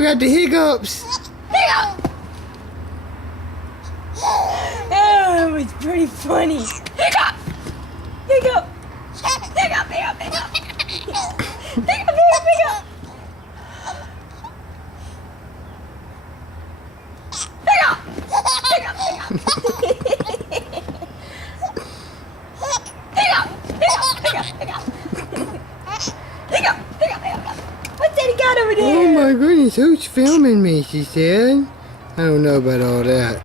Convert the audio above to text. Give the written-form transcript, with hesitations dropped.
girl got the hiccups. Hiccup! Oh, it was pretty funny. Hiccup! Hiccup! Hiccup! Hiccup! Hiccup! Hiccup! Hiccup! Hiccup! What's Daddy got over there? Oh my goodness, who's filming me, she said. I don't know about all that.